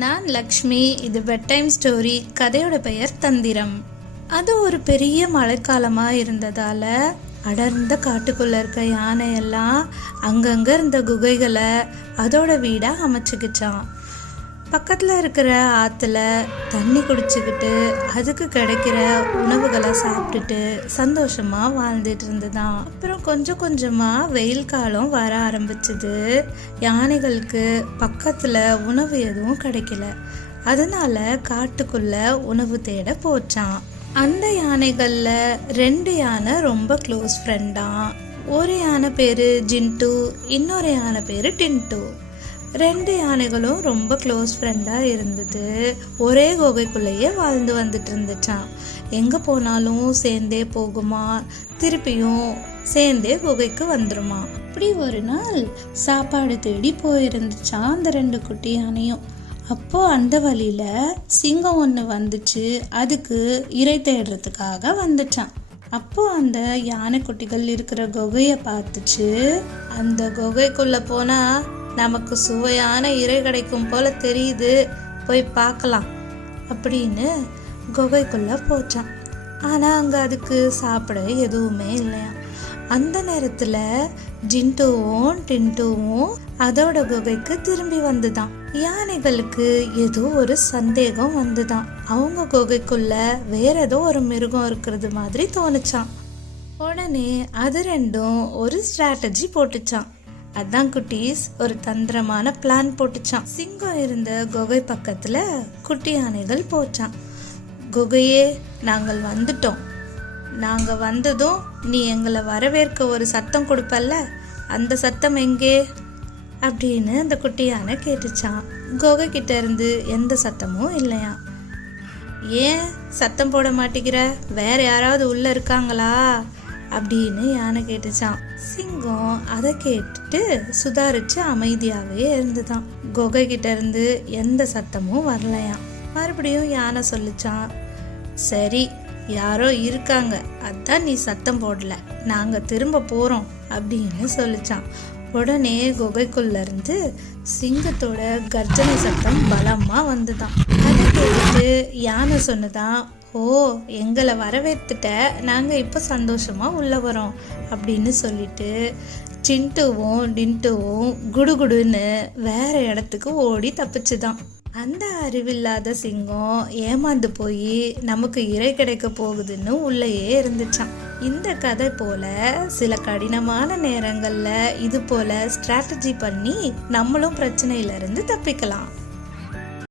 நான் லக்ஷ்மி. இது bed time story. கதையோட பெயர் தந்திரம். அது ஒரு பெரிய மழைக்காலமாக இருந்ததால் அடர்ந்த காட்டுக்குள்ளே இருக்க யானையெல்லாம் அங்கங்கே இருந்த குகைகளை அதோட வீடாக அமைச்சுக்கிச்சான். பக்கத்தில் இருக்கிற ஆற்றுல தண்ணி குடிச்சுக்கிட்டு அதுக்கு கிடைக்கிற உணவுகளை சாப்பிட்டுட்டு சந்தோஷமாக வாழ்ந்துட்டு இருந்துதான். அப்புறம் கொஞ்சம் கொஞ்சமாக வெயில் காலம் வர ஆரம்பிச்சுது. யானைகளுக்கு பக்கத்தில் உணவு எதுவும் கிடைக்கல. அதனால காட்டுக்குள்ள உணவு தேட போச்சான். அந்த யானைகளில் 2 யானை ரொம்ப க்ளோஸ் ஃப்ரெண்டாம். ஒரு யானை பேர் ஜின்ட்டு, இன்னொரு யானை பேர் டின்ட்டு. 2 யானைகளும் ரொம்ப க்ளோஸ் ஃப்ரெண்டாக இருந்தது. ஒரே குகைக்குள்ளேயே வாழ்ந்து வந்துட்டு இருந்துச்சான். எங்கே போனாலும் சேர்ந்தே போகுமா, திருப்பியும் சேர்ந்தே குகைக்கு வந்துருமா. அப்படி ஒரு நாள் சாப்பாடு தேடி போயிருந்துச்சான் அந்த 2 குட்டி யானையும். அப்போ அந்த வழியில சிங்கம் ஒன்று வந்துச்சு. அதுக்கு இறை தேடுறதுக்காக வந்துச்சான். அப்போ அந்த யானைக்குட்டிகள் இருக்கிற குகையை பார்த்துச்சு. அந்த குகைக்குள்ள போனா நமக்கு சுவையான இறை கிடைக்கும் போல தெரியுது, போய் பார்க்கலாம் அப்படின்னு குகைக்குள்ள போச்சான். ஆனால் அங்கே அதுக்கு சாப்பிட எதுவுமே இல்லையா. அந்த நேரத்தில் ஜின்ட்டுவும் டின்ட்டுவும் அதோட குகைக்கு திரும்பி வந்துதான். யானைகளுக்கு ஏதோ ஒரு சந்தேகம் வந்துதான். அவங்க குகைக்குள்ள வேற ஏதோ ஒரு மிருகம் இருக்கிறது மாதிரி தோணுச்சான். உடனே அது 2ம் ஒரு ஸ்ட்ராட்டஜி போட்டுச்சான். அதான் குட்டீஸ், ஒரு தந்திரமான பிளான் போட்டுச்சான். சிங்கம் இருந்த குகை பக்கத்துல குட்டி யானைகள் போச்சான். குகையே, நாங்கள் வந்துட்டோம். நாங்க வந்ததும் நீ எங்களை வரவேற்க ஒரு சத்தம் கொடுப்பல்ல, அந்த சத்தம் எங்கே அப்படின்னு அந்த குட்டி யானை கேட்டுச்சான். குகை கிட்ட இருந்து எந்த சத்தமும் இல்லையா. ஏன் சத்தம் போட மாட்டேங்கிற, வேற யாராவது உள்ள இருக்காங்களா அப்படின்னு யானை கேட்டுச்சான். சிங்கம் அதை கேட்டுட்டு சுதாரிச்சு அமைதியாவே இருந்துதான். குகை கிட்ட இருந்து எந்த சத்தமும் வரலையாம். மறுபடியும் யானை சொல்லிச்சான், சரி யாரோ இருக்காங்க, அதான் நீ சத்தம் போடல, நாங்க திரும்ப போறோம் அப்படின்னு சொல்லிச்சான். உடனே குகைக்குள்ள இருந்து சிங்கத்தோட கர்ஜனை சத்தம் பலமா வந்துதான். அதை கேட்டுட்டு யானை சொன்னதான், ஓ எங்களை வரவேற்றுட்ட, நாங்கள் இப்போ சந்தோஷமாக உள்ள வரோம் அப்படின்னு சொல்லிட்டு சின்ட்டுவும் டின்ட்டுவும் குடுகுடுன்னு வேற இடத்துக்கு ஓடி தப்பிச்சுதான். அந்த அறிவில்லாத சிங்கம் ஏமாந்து போய் நமக்கு இறை கிடைக்க போகுதுன்னு உள்ளேயே இருந்துச்சான். இந்த கதை போல சில கடினமான நேரங்களில் இது போல ஸ்ட்ராட்டஜி பண்ணி நம்மளும் பிரச்சனையில இருந்து தப்பிக்கலாம்.